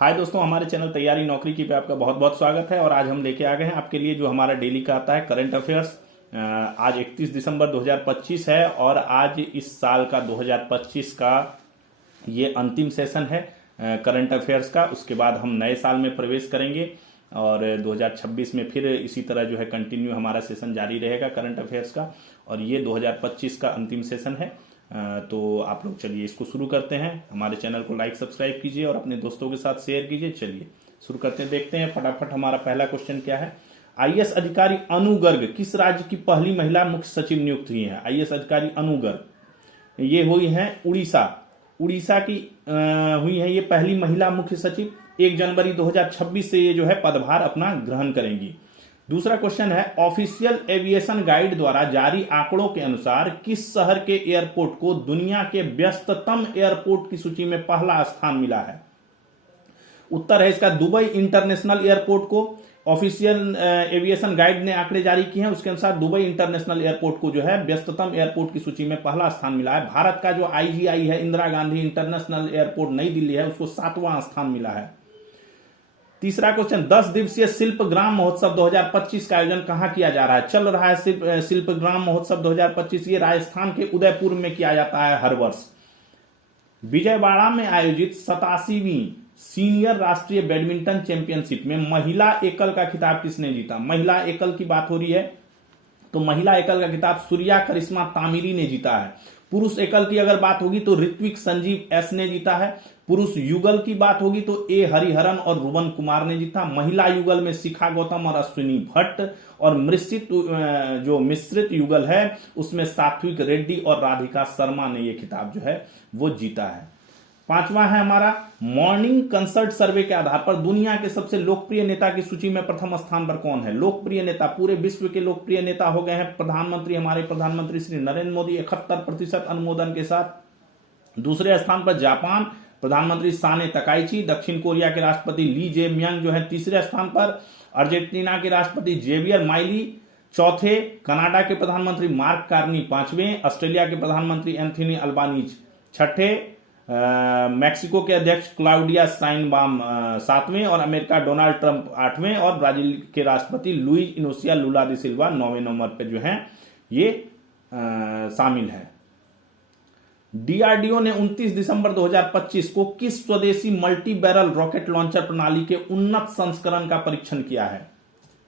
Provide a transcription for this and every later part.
हाय दोस्तों, हमारे चैनल तैयारी नौकरी की पे आपका बहुत बहुत स्वागत है। और आज हम लेके आ गए हैं आपके लिए जो हमारा डेली का आता है करंट अफेयर्स। आज 31 दिसंबर 2025 है और आज इस साल का 2025 का ये अंतिम सेशन है करंट अफेयर्स का। उसके बाद हम नए साल में प्रवेश करेंगे और 2026 में फिर इसी तरह जो है कंटिन्यू हमारा सेशन जारी रहेगा करंट अफेयर्स का। और ये 2025 का अंतिम सेशन है। तो आप लोग चलिए इसको शुरू करते हैं। हमारे चैनल को लाइक सब्सक्राइब कीजिए और अपने दोस्तों के साथ शेयर कीजिए। चलिए शुरू करते हैं, देखते हैं फटाफट हमारा पहला क्वेश्चन क्या है। आईएएस अधिकारी अनु गर्ग किस राज्य की पहली महिला मुख्य सचिव नियुक्त हुई है? आईएएस अधिकारी अनु गर्ग ये हुई हैं उड़ीसा की हुई है ये पहली महिला मुख्य सचिव। 1 जनवरी 2026 से ये जो है पदभार अपना ग्रहण करेंगी। दूसरा क्वेश्चन है, ऑफिशियल एविएशन गाइड द्वारा जारी आंकड़ों के अनुसार किस शहर के एयरपोर्ट को दुनिया के व्यस्ततम एयरपोर्ट की सूची में पहला स्थान मिला है? उत्तर है इसका दुबई इंटरनेशनल एयरपोर्ट को। ऑफिशियल एविएशन गाइड ने आंकड़े जारी किए हैं, उसके अनुसार दुबई इंटरनेशनल एयरपोर्ट को जो है व्यस्ततम एयरपोर्ट की सूची में पहला स्थान मिला है। भारत का जो आईजीआई है, इंदिरा गांधी इंटरनेशनल एयरपोर्ट नई दिल्ली है, उसको 7वां स्थान मिला है। तीसरा क्वेश्चन, 10 दिवसीय शिल्प ग्राम महोत्सव 2025 का आयोजन कहां किया जा रहा है? चल रहा है शिल्प ग्राम महोत्सव 2025। ये राजस्थान के उदयपुर में किया जाता है हर वर्ष। विजयवाड़ा में आयोजित 87वीं सीनियर राष्ट्रीय बैडमिंटन चैंपियनशिप में महिला एकल का खिताब किसने जीता? महिला एकल की बात हो रही है तो महिला एकल का खिताब सूर्या करिश्मा तामिरी ने जीता है। पुरुष एकल की अगर बात होगी तो ऋत्विक संजीव एस ने जीता है। पुरुष युगल की बात होगी तो ए हरिहरन और रुवन कुमार ने जीता। महिला युगल में शिखा गौतम और अश्विनी भट्ट, और मिश्रित युगल है उसमें सात्विक रेड्डी और राधिका शर्मा ने ये खिताब जो है वो जीता है। 5वां है हमारा, मॉर्निंग कंसल्ट सर्वे के आधार पर दुनिया के सबसे लोकप्रिय नेता की सूची में प्रथम स्थान पर कौन है? लोकप्रिय नेता, पूरे विश्व के लोकप्रिय नेता हो गए हैं प्रधानमंत्री, हमारे प्रधानमंत्री श्री नरेंद्र मोदी 71% अनुमोदन के साथ। दूसरे स्थान पर जापान, प्रधानमंत्री साने तकाइची। दक्षिण कोरिया के राष्ट्रपति ली जे म्यांग जो है तीसरे स्थान पर। अर्जेंटीना के राष्ट्रपति जेवियर माइली चौथे। कनाडा के प्रधानमंत्री मार्क कार्नी 5वें। ऑस्ट्रेलिया के प्रधानमंत्री एंथनी अल्बानीज 6ठे। मैक्सिको के अध्यक्ष क्लाउडिया शाइनबाम 7वें और अमेरिका डोनाल्ड ट्रंप 8वें और ब्राजील के राष्ट्रपति लुइज इनोसिया लुला दी सिल्वा 9वें नंबर पर जो है ये शामिल है। डीआरडीओ ने 29 दिसंबर 2025 को किस स्वदेशी मल्टी बैरल रॉकेट लॉन्चर प्रणाली के उन्नत संस्करण का परीक्षण किया है?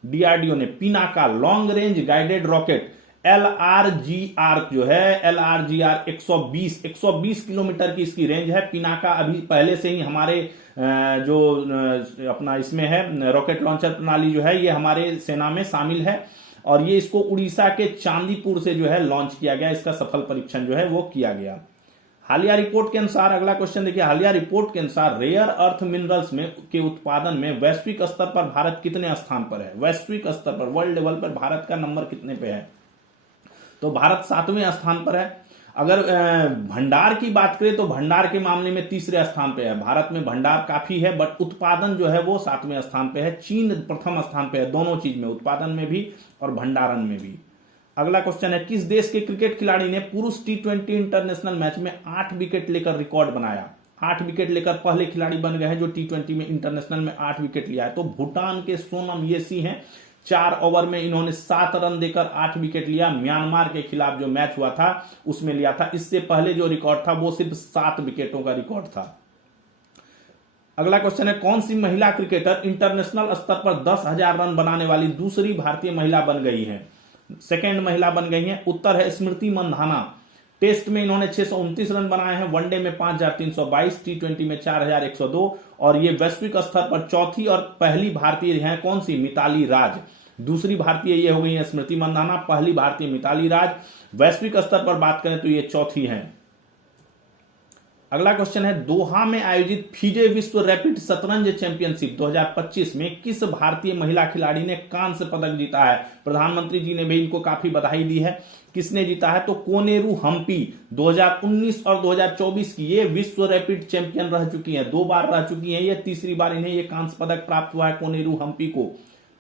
डीआरडीओ ने Pinaka long range guided rocket LRGR जो है LRGR 120 किलोमीटर की इसकी रेंज है। पिनाका अभी पहले से ही हमारे जो अपना इसमें है रॉकेट लॉन्चर प्रणाली जो है ये हमारे सेना में शामिल है और ये इसको उड़ीसा के चांदीपुर से जो है लॉन्च किया गया। इसका सफल परीक्षण जो है वो किया गया। हालिया रिपोर्ट के अनुसार, अगला क्वेश्चन देखिए, हालिया रिपोर्ट के अनुसार रेयर अर्थ मिनरल्स में के उत्पादन में वैश्विक स्तर पर भारत कितने स्थान पर है? वैश्विक स्तर पर वर्ल्ड लेवल पर भारत का नंबर कितने पे है? तो भारत 7वें स्थान पर है। अगर भंडार की बात करें तो भंडार के मामले में तीसरे स्थान पे है। भारत में भंडार काफी है बट उत्पादन जो है वो 7वें स्थान पे है। चीन प्रथम स्थान पे है, दोनों चीज में, उत्पादन में भी और भंडारण में भी। अगला क्वेश्चन है, किस देश के क्रिकेट खिलाड़ी ने पुरुष T20 इंटरनेशनल मैच में 8 विकेट लेकर रिकॉर्ड बनाया? 8 विकेट लेकर पहले खिलाड़ी बन गए हैं जो T20 में इंटरनेशनल में 8 विकेट लिया है। तो भूटान के सोनम येसी हैं। 4 ओवर में इन्होंने 7 रन देकर 8 विकेट लिया। म्यांमार के खिलाफ जो मैच हुआ था उसमें लिया था। इससे पहले जो रिकॉर्ड था वो सिर्फ 7 विकेटों का रिकॉर्ड था। अगला क्वेश्चन है, कौन सी महिला क्रिकेटर इंटरनेशनल स्तर पर 10,000 रन बनाने वाली दूसरी भारतीय महिला बन गई है? सेकेंड महिला बन गई है। उत्तर है स्मृति मंधाना। टेस्ट में इन्होंने 629 रन बनाए हैं, वनडे में 5,322, T20 में 4,102 और ये वैश्विक स्तर पर चौथी और पहली भारतीय हैं। कौन सी? मिताली राज। दूसरी भारतीय ये हो गई है स्मृति मंधाना, पहली भारतीय मिताली राज। वैश्विक स्तर पर बात करें तो ये चौथी हैं। अगला क्वेश्चन है, दोहा में आयोजित फीजे विश्व रैपिड शतरंज चैंपियनशिप 2025 में किस भारतीय महिला खिलाड़ी ने कांस्य पदक जीता है? प्रधानमंत्री जी ने भी इनको काफी बधाई दी है। किसने जीता है? तो कोनेरू हम्पी 2019 और 2024 की ये विश्व रैपिड चैंपियन रह चुकी हैं, 2 बार रह चुकी हैं। ये तीसरी बार इन्हें ये कांस्य पदक प्राप्त हुआ है कोनेरू हम्पी को।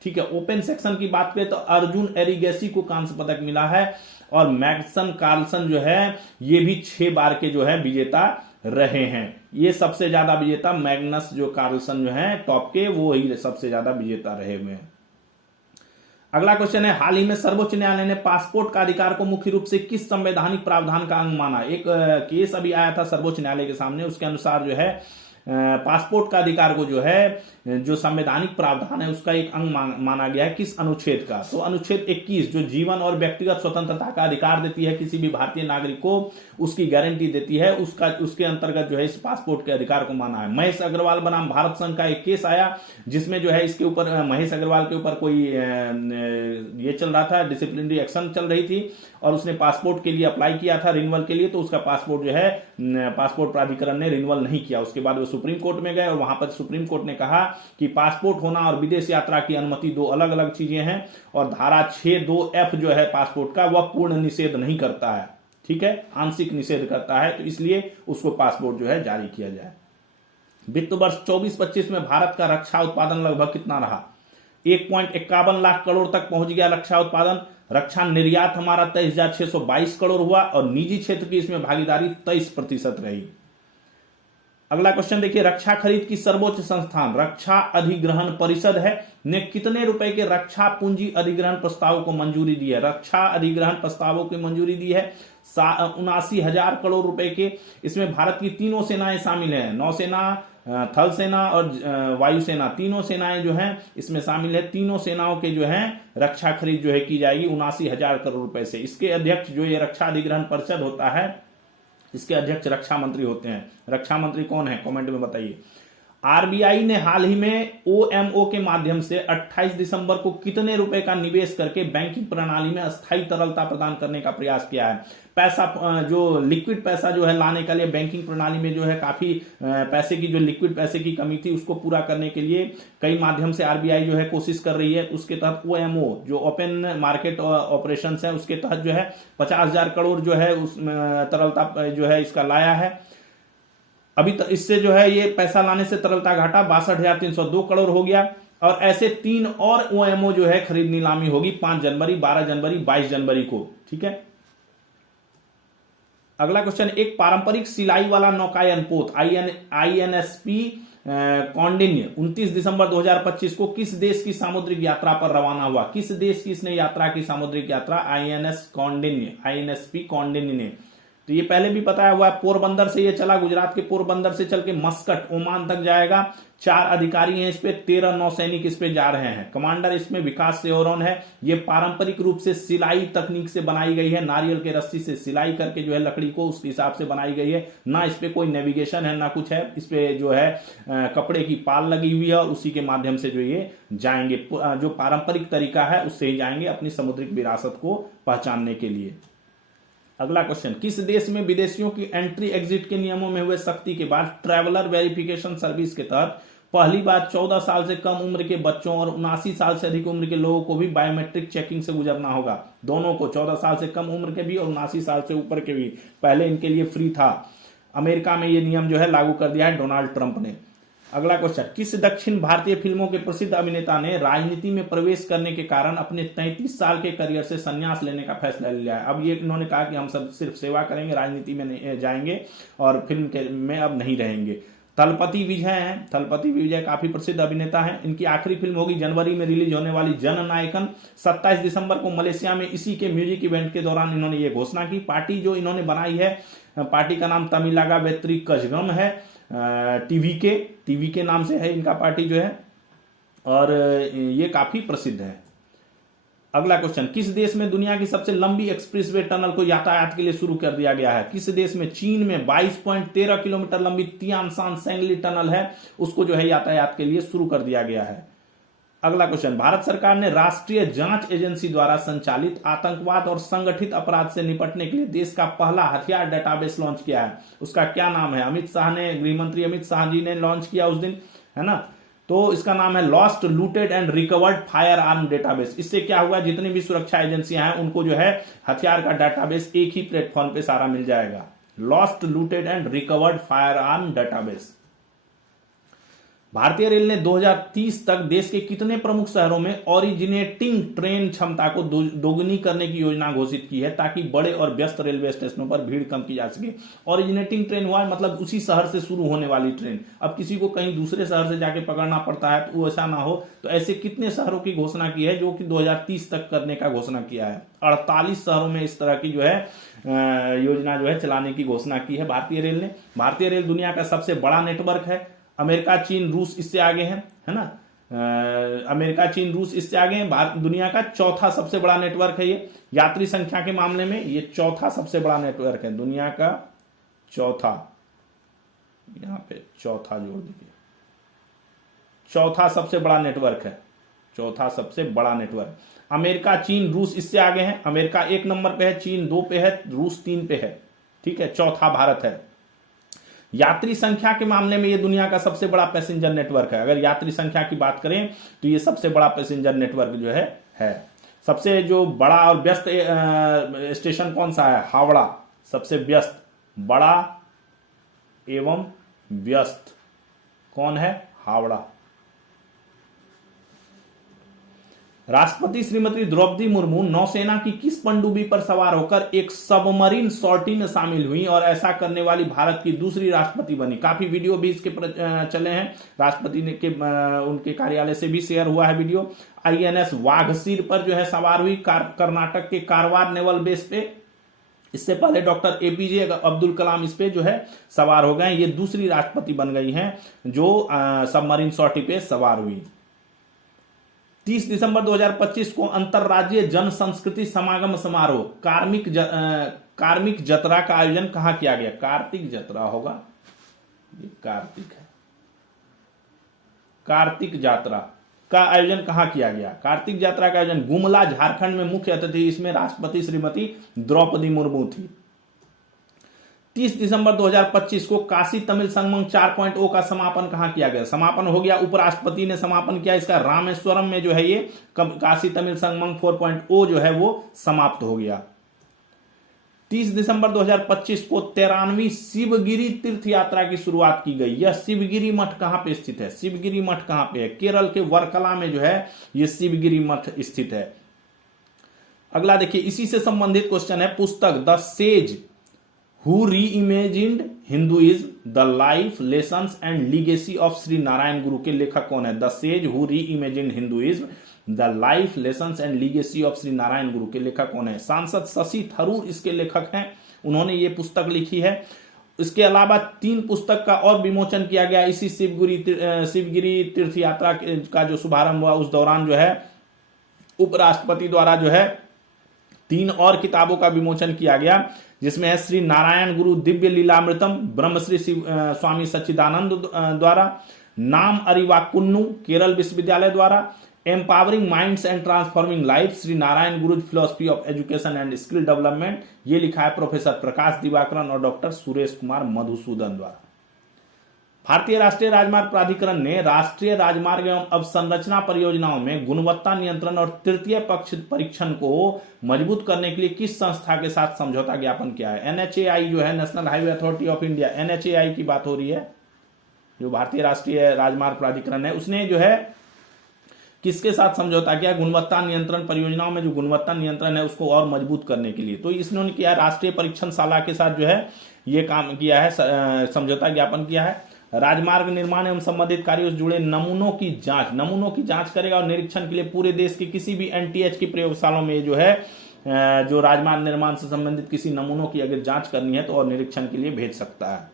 ठीक है, ओपन सेक्शन की बात करें तो अर्जुन एरिगेसी को कांस्य पदक मिला है और मैग्सन कार्लसन जो है ये भी 6 बार के जो है विजेता रहे हैं। ये सबसे ज्यादा विजेता मैग्नस जो कार्लसन जो है टॉप के, वो ही सबसे ज्यादा विजेता रहे हुए हैं। अगला क्वेश्चन है, हाल ही में सर्वोच्च न्यायालय ने पासपोर्ट का अधिकार को मुख्य रूप से किस संवैधानिक प्रावधान का अंग माना? एक केस अभी आया था सर्वोच्च न्यायालय के सामने, उसके अनुसार जो है पासपोर्ट का अधिकार को जो है जो संवैधानिक प्रावधान है उसका एक अंग माना गया है। किस अनुच्छेद का? तो अनुच्छेद 21 जो जीवन और व्यक्तिगत स्वतंत्रता का अधिकार देती है किसी भी भारतीय नागरिक को, उसकी गारंटी देती है, उसके अंतर्गत जो है इस पासपोर्ट के अधिकार को माना है। महेश अग्रवाल बनाम भारत संघ का एक केस आया जिसमें जो है इसके ऊपर महेश अग्रवाल के ऊपर कोई ये चल रहा था, डिसिप्लिनरी एक्शन चल रही थी और उसने पासपोर्ट के लिए अप्लाई किया था रिन्यूअल के लिए, तो उसका पासपोर्ट जो है पासपोर्ट प्राधिकरण ने रिन्यूअल नहीं किया। उसके बाद वो सुप्रीम कोर्ट में गए और वहां पर सुप्रीम कोर्ट ने कहा कि पासपोर्ट होना और विदेश यात्रा की अनुमति दो अलग अलग चीजें हैं और धारा 6(2)(f) जो है पासपोर्ट का वह पूर्ण निषेध नहीं करता है, ठीक है, आंशिक निषेध करता है, तो इसलिए उसको पासपोर्ट जो है जारी किया जाए। वित्त वर्ष 24-25 में भारत का रक्षा उत्पादन लगभग कितना रहा? 1.51 लाख करोड़ तक पहुंच गया रक्षा उत्पादन। रक्षा निर्यात हमारा 23,622 करोड़ हुआ और निजी क्षेत्र की इसमें भागीदारी 23% रही। अगला क्वेश्चन देखिए, रक्षा खरीद की सर्वोच्च संस्थान रक्षा अधिग्रहण परिषद है ने कितने रुपए के रक्षा पूंजी अधिग्रहण प्रस्तावों को मंजूरी दी है? रक्षा अधिग्रहण प्रस्तावों की मंजूरी दी है 79,000 करोड़ रुपए के। इसमें भारत की तीनों सेनाएं शामिल हैं, नौसेना, थल सेना और वायुसेना, तीनों सेनाएं जो हैं इसमें शामिल है। तीनों सेनाओं के जो है रक्षा खरीद जो है की जाएगी 79,000 करोड़ रुपए से। इसके अध्यक्ष जो ये रक्षा अधिग्रहण परिषद होता है, इसके अध्यक्ष रक्षा मंत्री होते हैं। रक्षा मंत्री कौन है? कमेंट में बताइए। आरबीआई ने हाल ही में ओएमओ के माध्यम से 28 दिसंबर को कितने रुपए का निवेश करके बैंकिंग प्रणाली में अस्थायी तरलता प्रदान करने का प्रयास किया है? पैसा जो लिक्विड पैसा जो है लाने के लिए बैंकिंग प्रणाली में जो है काफी पैसे की जो लिक्विड पैसे की कमी थी उसको पूरा करने के लिए कई माध्यम से आरबीआई जो है कोशिश कर रही है। उसके तहत ओएमओ जो ओपन मार्केट ऑपरेशन है उसके तहत जो है 50,000 करोड़ जो है उस तरलता जो है इसका लाया है। अभी तो इससे जो है ये पैसा लाने से तरलता घाटा 62,302 करोड़ हो गया और ऐसे 3 और ओएमओ जो है खरीद नीलामी होगी 5 जनवरी, 12 जनवरी, 22 जनवरी को, ठीक है। अगला क्वेश्चन, एक पारंपरिक सिलाई वाला नौकायन पोत INSP कौंडिन्य 29 दिसंबर 2025 को किस देश की सामुद्रिक यात्रा पर रवाना हुआ? किस देश की इसने यात्रा की सामुद्रिक यात्रा? INSP कौंडिन्य ने। तो ये पहले भी बताया हुआ है, पोरबंदर से ये चला, गुजरात के पोरबंदर से चल के मस्कट ओमान तक जाएगा। 4 अधिकारी हैं इस पे, 13 नौसैनिक इस पे जा रहे हैं। कमांडर इसमें विकास सेवरॉन है। ये पारंपरिक रूप से सिलाई तकनीक से बनाई गई है, नारियल के रस्सी से सिलाई करके जो है लकड़ी को उसके हिसाब से बनाई गई है। ना इस पे कोई नेविगेशन है ना कुछ है, इस पे जो है कपड़े की पाल लगी हुई है और उसी के माध्यम से जो ये जाएंगे, जो पारंपरिक तरीका है उससे ही जाएंगे अपनी समुद्रिक विरासत को पहचानने के लिए। अगला क्वेश्चन, किस देश में विदेशियों की एंट्री एग्जिट के नियमों में हुए सख्ती के बाद ट्रैवलर वेरिफिकेशन सर्विस के तहत पहली बार 14 साल से कम उम्र के बच्चों और 79 साल से अधिक उम्र के लोगों को भी बायोमेट्रिक चेकिंग से गुजरना होगा? दोनों को, 14 साल से कम उम्र के भी और 79 साल से ऊपर के भी। पहले इनके लिए फ्री था। अमेरिका में यह नियम जो है लागू कर दिया है डोनाल्ड ट्रंप ने। अगला क्वेश्चन, किस दक्षिण भारतीय फिल्मों के प्रसिद्ध अभिनेता ने राजनीति में प्रवेश करने के कारण अपने 33 साल के करियर से संन्यास लेने का फैसला लिया है? अब ये इन्होंने कहा कि हम सब सिर्फ सेवा करेंगे, राजनीति में नहीं जाएंगे और फिल्म में अब नहीं रहेंगे। थलपति विजय हैं। थलपति विजय काफी प्रसिद्ध अभिनेता हैं। इनकी आखिरी फिल्म होगी जनवरी में रिलीज होने वाली जननायकन। 27 दिसंबर को मलेशिया में इसी के म्यूजिक इवेंट के दौरान इन्होंने ये घोषणा की। पार्टी जो इन्होंने बनाई है, पार्टी का नाम तमिलागा वेत्री कजगम है। टीवी के नाम से है इनका पार्टी जो है, और ये काफी प्रसिद्ध है। अगला क्वेश्चन, किस देश में दुनिया की सबसे लंबी एक्सप्रेसवे टनल को यातायात के लिए शुरू कर दिया गया है? किस देश में? चीन में 22.13 किलोमीटर लंबी तियानशान सेंगली टनल है, उसको जो है यातायात के लिए शुरू कर दिया गया है। अगला क्वेश्चन, भारत सरकार ने राष्ट्रीय जांच एजेंसी द्वारा संचालित आतंकवाद और संगठित अपराध से निपटने के लिए देश का पहला हथियार डेटाबेस लॉन्च किया है। उसका क्या नाम है? अमित शाह ने, गृहमंत्री अमित शाह जी ने लॉन्च किया उस दिन, है ना। तो इसका नाम है lost looted and recovered fire arm database. इससे क्या हुआ, जितनी भी सुरक्षा एजेंसियां हैं उनको जो है हथियार का डेटाबेस एक ही प्लेटफॉर्म पे सारा मिल जाएगा। Lost looted and recovered fire arm database. भारतीय रेल ने 2030 तक देश के कितने प्रमुख शहरों में ओरिजिनेटिंग ट्रेन क्षमता को दोगुनी करने की योजना घोषित की है ताकि बड़े और व्यस्त रेलवे स्टेशनों पर भीड़ कम की जा सके। ओरिजिनेटिंग ट्रेन हुआ मतलब उसी शहर से शुरू होने वाली ट्रेन। अब किसी को कहीं दूसरे शहर से जाके पकड़ना पड़ता है तो ऐसा ना हो, तो ऐसे कितने शहरों की घोषणा की है जो कि 2030 तक करने का घोषणा किया है। 48 शहरों में इस तरह की जो है योजना जो है चलाने की घोषणा की है भारतीय रेल ने। भारतीय रेल दुनिया का सबसे बड़ा नेटवर्क है। अमेरिका, चीन, रूस इससे आगे हैं, है ना। अमेरिका, चीन, रूस इससे आगे हैं। दुनिया का चौथा सबसे बड़ा नेटवर्क है ये। यात्री संख्या के मामले में ये चौथा सबसे बड़ा नेटवर्क है, दुनिया का चौथा, यहां पे चौथा जोड़ दीजिए, चौथा सबसे बड़ा नेटवर्क है, चौथा सबसे बड़ा नेटवर्क। अमेरिका, चीन, रूस इससे आगे हैं। अमेरिका 1 नंबर पे है, चीन 2 पे है, रूस 3 पे है, ठीक है। चौथा भारत है। यात्री संख्या के मामले में ये दुनिया का सबसे बड़ा पैसेंजर नेटवर्क है। अगर यात्री संख्या की बात करें तो ये सबसे बड़ा पैसेंजर नेटवर्क जो है। सबसे जो बड़ा और व्यस्त स्टेशन कौन सा है? हावड़ा। सबसे व्यस्त, बड़ा एवं व्यस्त कौन है? हावड़ा। राष्ट्रपति श्रीमती द्रौपदी मुर्मू नौसेना की किस पनडुब्बी पर सवार होकर एक सबमरीन सॉर्टी में शामिल हुई और ऐसा करने वाली भारत की दूसरी राष्ट्रपति बनी? काफी वीडियो भी इसके चले हैं, राष्ट्रपति ने उनके कार्यालय से भी शेयर हुआ है वीडियो। INS वाघसीर पर जो है सवार हुई कर्नाटक के कारवार नेवल बेस पे। इससे पहले डॉक्टर APJ अब्दुल कलाम इस पे जो है सवार हो गए। ये दूसरी राष्ट्रपति बन गई हैं जो सबमरीन सॉर्टी पे सवार हुई। 30 दिसंबर 2025 को अंतरराज्यीय जन संस्कृति समागम समारोह कार्मिक जतरा का आयोजन कहां किया गया? कार्तिक जतरा होगा, ये कार्तिक है। कार्तिक यात्रा का आयोजन कहां किया गया? कार्तिक यात्रा का आयोजन गुमला, झारखंड में मुख्य अतिथि इसमें राष्ट्रपति श्रीमती द्रौपदी मुर्मू थी। 30 दिसंबर 2025 को काशी तमिल संगमम 4.0 का समापन कहां किया गया? समापन हो गया, उपराष्ट्रपति ने समापन किया इसका रामेश्वरम में जो है ये काशी तमिल संगमम 4.0 जो है वो समाप्त हो गया। 30 दिसंबर 2025 को 13वीं शिवगिरी तीर्थ यात्रा की शुरुआत की गई। यह शिवगिरी मठ कहां पे स्थित है? शिवगिरी मठ कहां पे है? केरल के वर्कला में जो है यह शिवगिरी मठ स्थित है। अगला देखिए, इसी से संबंधित क्वेश्चन है। पुस्तक the sage who reimagined Hinduism, the life, lessons and legacy of Shri Narayana गुरु के लेखक कौन है? The sage who reimagined Hinduism, the life, lessons and legacy of Shri Narayana गुरु के लेखक कौन है? सांसद शशि थरूर इसके लेखक हैं, उन्होंने ये पुस्तक लिखी है। इसके अलावा 3 पुस्तक का और विमोचन किया गया इसी शिवगिरी तीर्थ यात्रा का जो शुभारंभ हुआ उस दौरान जो है उपराष्ट्रपति द्वारा जो है 3 और किताबों का विमोचन किया गया, जिसमें है श्री नारायण गुरु दिव्य लीलामृतम ब्रह्मश्री स्वामी सच्चिदानंद द्वारा, नाम अरिवाकुन्नू केरल विश्वविद्यालय द्वारा, empowering minds and transforming life Shri Narayana Guru philosophy of education and skill development, ये लिखा है प्रोफेसर प्रकाश दिवाकरन और डॉक्टर सुरेश कुमार मधुसूदन द्वारा। भारतीय राष्ट्रीय राजमार्ग प्राधिकरण ने राष्ट्रीय राजमार्ग एवं अवसंरचना परियोजनाओं में गुणवत्ता नियंत्रण और तृतीय पक्ष परीक्षण को मजबूत करने के लिए किस संस्था के साथ समझौता ज्ञापन किया है? NHAI जो है, national highway authority of India, NHAI की बात हो रही है। जो भारतीय राष्ट्रीय राजमार्ग प्राधिकरण है उसने जो है किसके साथ समझौता किया? गुणवत्ता नियंत्रण परियोजनाओं में जो गुणवत्ता नियंत्रण है उसको और मजबूत करने के लिए। तो इन्होंने किया राष्ट्रीय परीक्षणशाला के साथ जो है ये काम किया है, समझौता ज्ञापन किया है। राजमार्ग निर्माण एवं संबंधित कार्यों से जुड़े नमूनों की जांच करेगा और निरीक्षण के लिए पूरे देश के किसी भी NTH की प्रयोगशालाओं में जो है जो राजमार्ग निर्माण से संबंधित किसी नमूनों की अगर जांच करनी है तो और निरीक्षण के लिए भेज सकता है।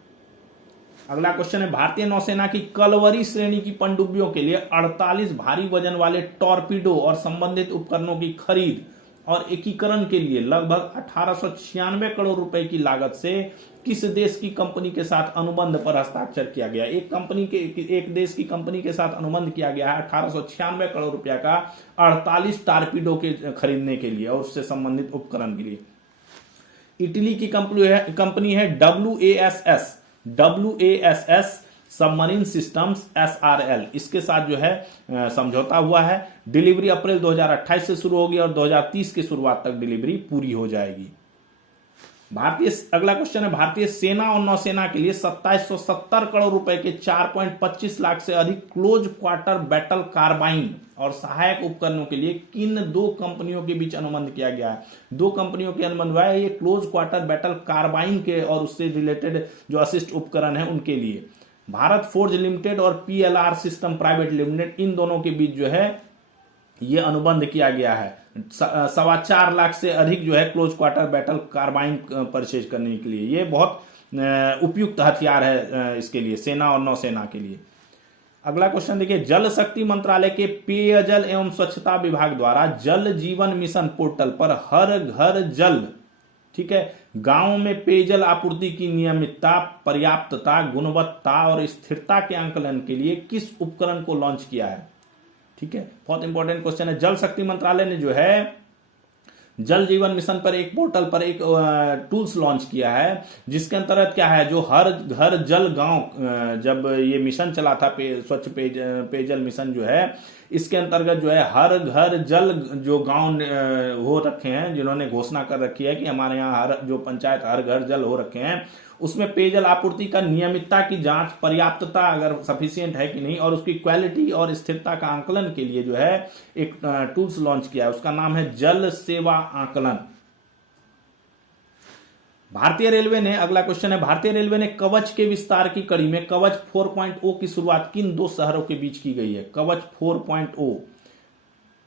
अगला क्वेश्चन है, भारतीय नौसेना की कलवरी श्रेणी की पनडुब्बियों के लिए 48 भारी वजन वाले टॉर्पीडो और संबंधित उपकरणों की खरीद और एकीकरण के लिए लगभग 1896 करोड़ रुपए की लागत से किस देश की कंपनी के साथ अनुबंध पर हस्ताक्षर किया गया? एक देश की कंपनी के साथ अनुबंध किया गया है 1896 करोड़ रुपया का 48 टॉर्पीडो के खरीदने के लिए और उससे संबंधित उपकरण के लिए। इटली की कंपनी है WASS सबमरीन सिस्टम्स SRL, इसके साथ जो है समझौता हुआ है। डिलीवरी अप्रैल 2028 से शुरू होगी और 2030 की शुरुआत तक डिलीवरी पूरी हो जाएगी। अगला क्वेश्चन है, भारतीय सेना और नौसेना के लिए 2770 करोड़ रुपए के 4.25 लाख से अधिक क्लोज क्वार्टर बैटल कार्बाइन और सहायक उपकरणों के लिए किन दो कंपनियों के बीच अनुबंध किया गया है? दो कंपनियों के अनुबंध हुआ है ये क्लोज क्वार्टर बैटल कार्बाइन के और उससे रिलेटेड जो असिस्ट उपकरण है उनके लिए। भारत फोर्ज लिमिटेड और PLR सिस्टम प्राइवेट लिमिटेड, इन दोनों के बीच जो है ये अनुबंध किया गया है 4.25 लाख से अधिक जो है close quarter battle carbine purchase करने के लिए। ये बहुत उपयुक्त हथियार है इसके लिए, सेना और नौसेना के लिए। अगला क्वेश्चन देखिए, जल शक्ति मंत्रालय के पेयजल एवं स्वच्छता विभाग द्वारा जल जीवन मिशन पोर्टल पर हर घर जल, ठीक है, गांवों में पेयजल आपूर्ति की नियमितता, पर्याप्तता, गुणवत्ता और स्थिरता के आंकलन के लिए किस उपकरण को लॉन्च किया है? ठीक है, बहुत इंपॉर्टेंट क्वेश्चन है। जल शक्ति मंत्रालय ने जो है जल जीवन मिशन पर एक पोर्टल पर एक टूल्स लॉन्च किया है, जिसके अंतर्गत क्या है, जो हर घर जल गांव, जब ये मिशन चला था स्वच्छ पेयजल मिशन जो है, इसके अंतर्गत जो है हर घर जल जो गांव हो रखे हैं, जिन्होंने घोषणा कर रखी है कि हमारे यहाँ हर जो पंचायत हर घर जल हो रखे हैं, उसमें पेयजल आपूर्ति का नियमितता की जांच, पर्याप्तता अगर सफिशिएंट है कि नहीं, और उसकी क्वालिटी और स्थिरता का आंकलन के लिए जो है एक टूल्स लॉन्च किया है, उसका नाम है जल सेवा आंकलन। भारतीय रेलवे ने, अगला क्वेश्चन है, भारतीय रेलवे ने कवच के विस्तार की कड़ी में कवच 4.0 की शुरुआत किन दो शहरों के बीच की गई है? कवच 4.0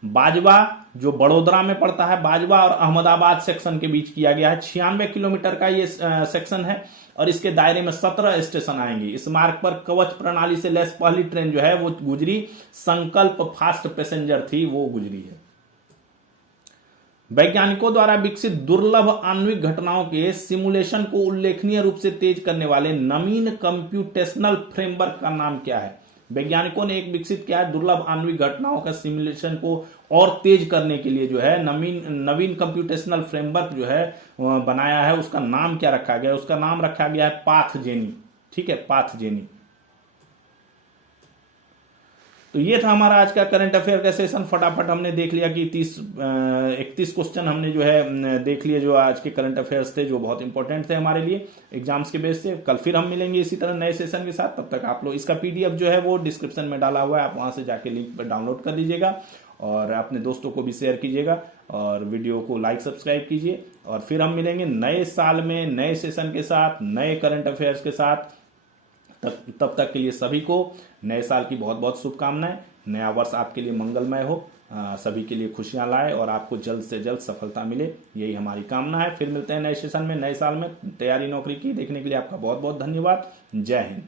बाजवा जो बड़ोदरा में पड़ता है, बाजवा और अहमदाबाद सेक्शन के बीच किया गया है। 96 किलोमीटर का ये सेक्शन है और इसके दायरे में 17 स्टेशन आएंगे। इस मार्ग पर कवच प्रणाली से लैस पहली ट्रेन जो है वो गुजरी, संकल्प फास्ट पैसेंजर थी, वो गुजरी है। वैज्ञानिकों द्वारा विकसित दुर्लभ आणविक घटनाओं के सिमुलेशन को उल्लेखनीय रूप से तेज करने वाले नवीन कंप्यूटेशनल फ्रेमवर्क का नाम क्या है? वैज्ञानिकों ने एक विकसित किया है दुर्लभ आणविक घटनाओं का सिमुलेशन को और तेज करने के लिए जो है नवीन कंप्यूटेशनल फ्रेमवर्क जो है बनाया है, उसका नाम क्या रखा गया? उसका नाम रखा गया है पाथजेनी। ठीक है, पाथजेनी। तो ये था हमारा आज का करंट अफेयर का सेशन। फटाफट हमने देख लिया कि 31 क्वेश्चन हमने जो है देख लिए, जो आज के करंट अफेयर्स थे, जो बहुत इंपॉर्टेंट थे हमारे लिए एग्जाम्स के बेस से। कल फिर हम मिलेंगे इसी तरह नए सेशन के साथ। तब तक आप लोग इसका PDF जो है वो डिस्क्रिप्शन में डाला हुआ है, आप वहां से जाके लिंक पर डाउनलोड कर लीजिएगा और अपने दोस्तों को भी शेयर कीजिएगा और वीडियो को लाइक सब्सक्राइब कीजिए। और फिर हम मिलेंगे नए साल में नए सेशन के साथ, नए करंट अफेयर्स के साथ। तब तक के लिए सभी को नए साल की बहुत बहुत शुभकामनाएं। नया वर्ष आपके लिए मंगलमय हो, सभी के लिए खुशियां लाए और आपको जल्द से जल्द सफलता मिले, यही हमारी कामना है। फिर मिलते हैं नए सेशन में, नए साल में। तैयारी नौकरी की देखने के लिए आपका बहुत बहुत धन्यवाद। जय हिंद।